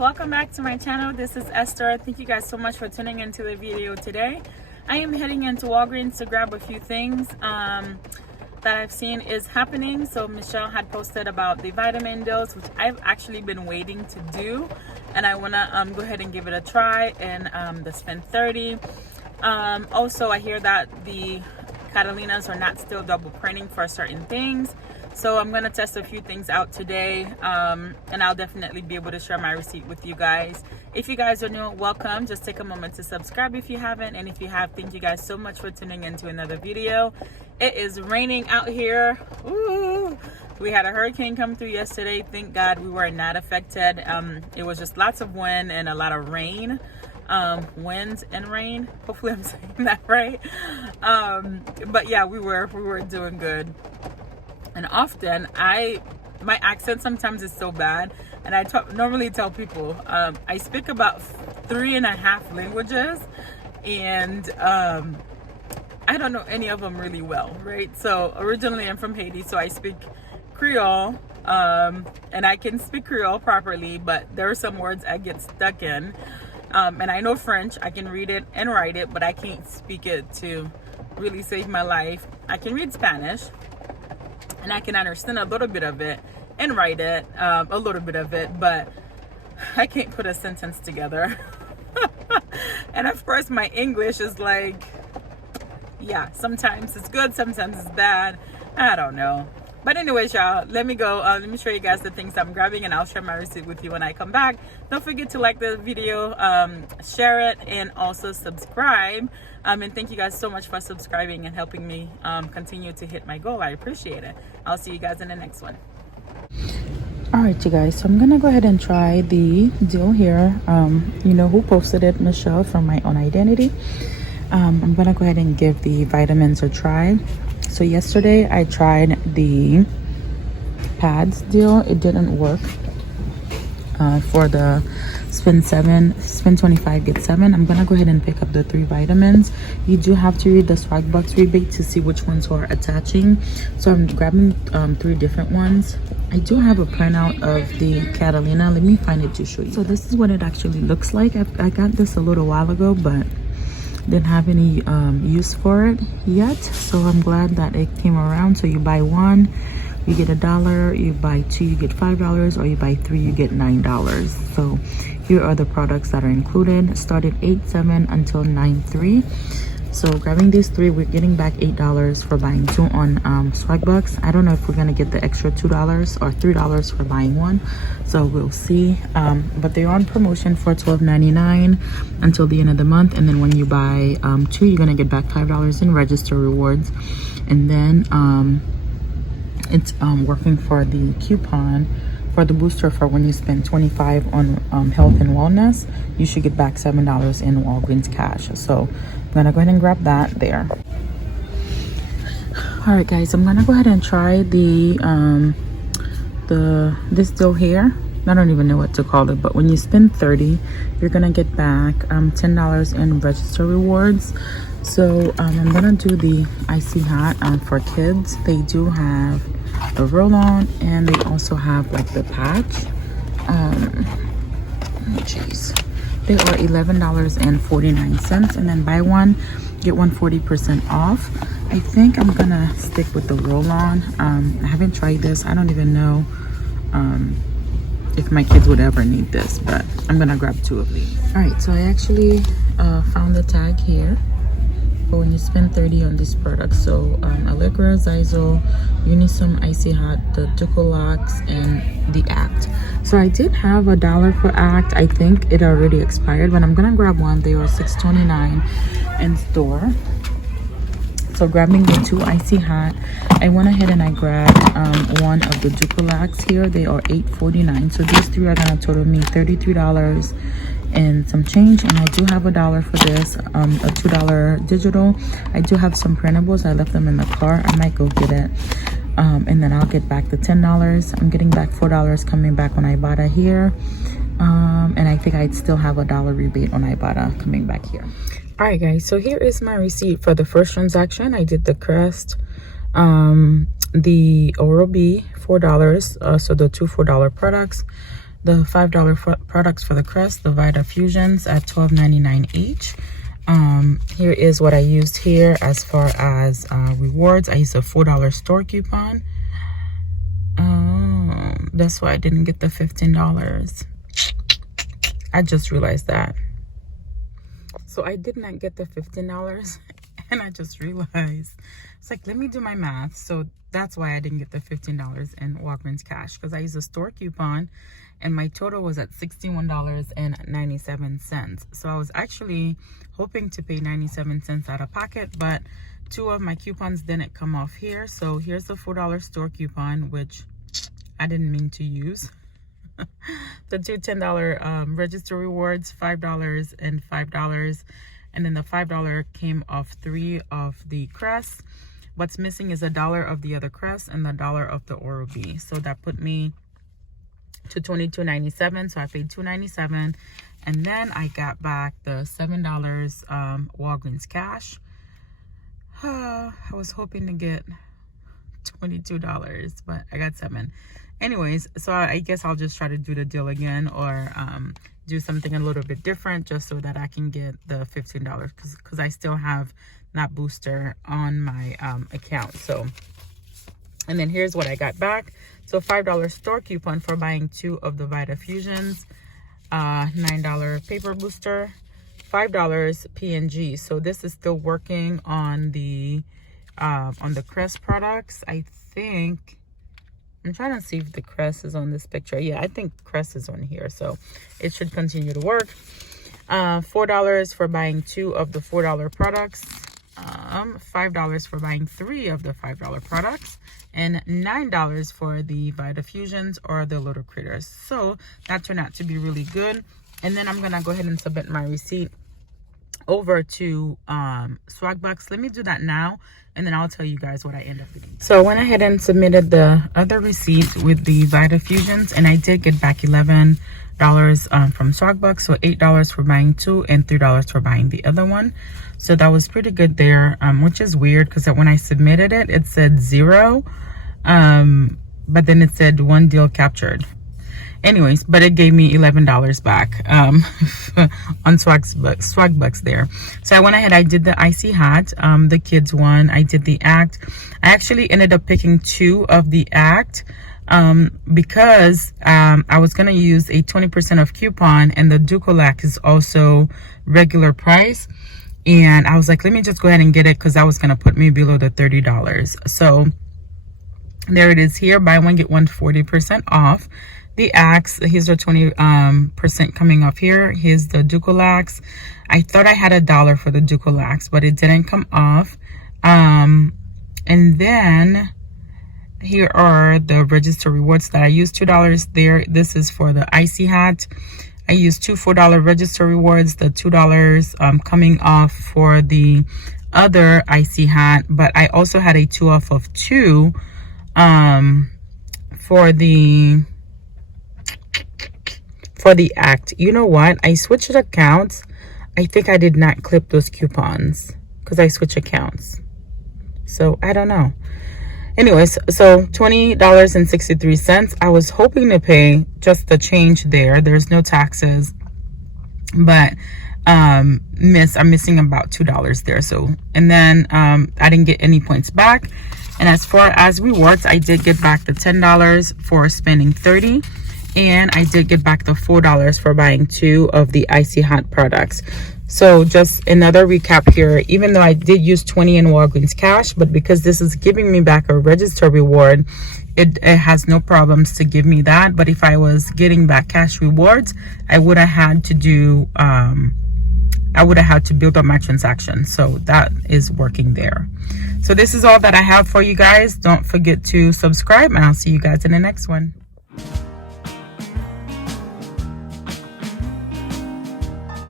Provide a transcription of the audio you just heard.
welcome back to my channel. This is Esther. Thank you guys so much for tuning into the video today. I am heading into Walgreens to grab a few things that I've seen is happening. So Michelle had posted about the vitamin deals, which I've actually been waiting to do, and I want to go ahead and give it a try, and the spend 30. Also, I hear that the Catalinas are not still double printing for certain things. So I'm going to test a few things out today, and I'll definitely be able to share my receipt with you guys. If you guys are new, welcome. Just take a moment to subscribe if you haven't, and if you have, thank you guys so much for tuning into another video. It is raining out here. Ooh. We had a hurricane come through yesterday. Thank God we were not affected. It was just lots of wind and a lot of rain. Winds and rain. Hopefully I'm saying that right. But yeah, we were doing good. And often my accent sometimes is so bad, and I normally tell people I speak about 3.5 languages, and I don't know any of them really well, right? So originally I'm from Haiti, so I speak Creole, and I can speak Creole properly, but there are some words I get stuck in. And I know French, I can read it and write it, but I can't speak it to really save my life. I can read Spanish, and I can understand a little bit of it and write it, a little bit of it, but I can't put a sentence together. And of course my English is like, yeah, sometimes it's good, sometimes it's bad. I don't know. But anyways, y'all, let me go. Let me show you guys the things I'm grabbing, and I'll share my receipt with you when I come back. Don't forget to like the video, share it, and also subscribe. And thank you guys so much for subscribing and helping me continue to hit my goal. I appreciate it. I'll see you guys in the next one. All right, you guys, so I'm gonna go ahead and try the deal here. You know who posted it? Michelle from My Own Identity. I'm gonna go ahead and give the vitamins a try. So yesterday I tried the pads deal. It didn't work for the spend 25 get 7. I'm gonna go ahead and pick up the 3 vitamins. You do have to read the swag box rebate to see which ones are attaching. So I'm grabbing 3 different ones. I do have a printout of the Catalina. Let me find it to show you. So this is what it actually looks like. I got this a little while ago, but didn't have any use for it yet, so I'm glad that it came around. So you buy 1, you get $1, you buy 2, you get $5, or you buy 3, you get $9. So here are the products that are included. Start at 8.7 until 9.3. So grabbing these 3, we're getting back $8 for buying 2 on Swagbucks. I don't know if we're gonna get the extra $2 or $3 for buying 1, so we'll see. But they're on promotion for $12.99 until the end of the month, and then when you buy 2, you're gonna get back $5 in register rewards. And then it's working for the coupon for the booster for when you spend $25 on health and wellness. You should get back $7 in Walgreens cash. So I'm gonna go ahead and grab that there. All right, guys, I'm gonna go ahead and try this deal here. I don't even know what to call it, but when you spend 30, you're gonna get back $10 in register rewards. So I'm gonna do the icy hot for kids. They do have the roll-on, and they also have like the patch. Jeez, they are $11.49, and then buy 1 get 1 40% off. I think I'm gonna stick with the roll-on. I haven't tried this. I don't even know if my kids would ever need this, but I'm gonna grab 2 of these. All right, so I actually found the tag here for when you spend 30 on this product. So Allegra, Zyzol, Unisum, Icy Hot, the Ducolax, and the Act. So I did have $1 for Act. I think it already expired, but I'm gonna grab 1. They are $6.29 in store. So grabbing the 2 icy hot, I went ahead and I grabbed 1 of the Ducolax here. They are $8.49. So these 3 are gonna total me $33 and some change. And I do have $1 for this, a $2 digital. I do have some printables. I left them in the car. I might go get it. And then I'll get back the $10. I'm getting back $4 coming back on Ibotta here. And I think I'd still have $1 rebate on Ibotta coming back here. All right, guys, so here is my receipt for the first transaction. I did the Crest, the Oral-B, $4, so the 2 $4 products. the $5 products for the Crest, the Vita Fusions at $12.99 each. Here is what I used here as far as rewards. I used a $4 store coupon. That's why I didn't get the $15. I just realized that. So I did not get the $15, and I just realized, it's like, let me do my math. So that's why I didn't get the $15 in Walgreens cash, because I used a store coupon and my total was at $61.97. So I was actually hoping to pay 97 cents out of pocket, but 2 of my coupons didn't come off here. So here's the $4 store coupon, which I didn't mean to use. The 2 $10 register rewards, $5 and $5, and then the $5 came off 3 of the Crest. What's missing is $1 of the other Crest and the $1 of the Oral-B. So that put me to $22.97. So I paid $2.97, and then I got back the $7 Walgreens cash. I was hoping to get $22, but I got $7. Anyways, so I guess I'll just try to do the deal again, or do something a little bit different, just so that I can get the $15, because I still have that booster on my account. So, and then here's what I got back. So $5 store coupon for buying 2 of the Vita Fusions, $9 paper booster, $5 P&G. So this is still working on the Crest products. I think, I'm trying to see if the Crest is on this picture. Yeah, I think Crest is on here, so it should continue to work. $4 for buying 2 of the $4 products, $5 for buying 3 of the $5 products, and $9 for the Vita Fusions or the Little Critters. So that turned out to be really good. And then I'm gonna go ahead and submit my receipt over to Swagbucks. Let me do that now, and then I'll tell you guys what I end up getting. So I went ahead and submitted the other receipt with the Vita Fusions, and I did get back $11 from Swagbucks. So $8 for buying 2 and $3 for buying the other one. So that was pretty good there, which is weird because when I submitted it, it said 0, but then it said 1 deal captured. Anyways, but it gave me $11 back on Swagbucks there. So I went ahead, I did the icy hot, the kids one, I did the act. I actually ended up picking 2 of the act because I was gonna use a 20% off coupon, and the Ducolac is also regular price. And I was like, let me just go ahead and get it, because that was gonna put me below the $30. So there it is here, buy one get one 40% off. The Axe, here's our 20% coming off here. Here's the Ducolacs. I thought I had $1 for the Ducolacs, but it didn't come off. And then here are the register rewards that I used. $2 there. This is for the icy hat. I used 2 $4 register rewards, the $2 coming off for the other icy hat, but I also had a 2 off of 2 for the act. You know what? I switched accounts. I think I did not clip those coupons because I switched accounts. So I don't know. Anyways, so $20.63. I was hoping to pay just the change there. There's no taxes, but I'm missing about $2 there. So, and then I didn't get any points back. And as far as rewards, I did get back the $10 for spending $30. And I did get back the $4 for buying 2 of the icy hot products. So just another recap here, even though I did use 20 in Walgreens cash, but because this is giving me back a register reward, it has no problems to give me that. But if I was getting back cash rewards, I would have had to do build up my transaction. So that is working there. So this is all that I have for you guys. Don't forget to subscribe, and I'll see you guys in the next one.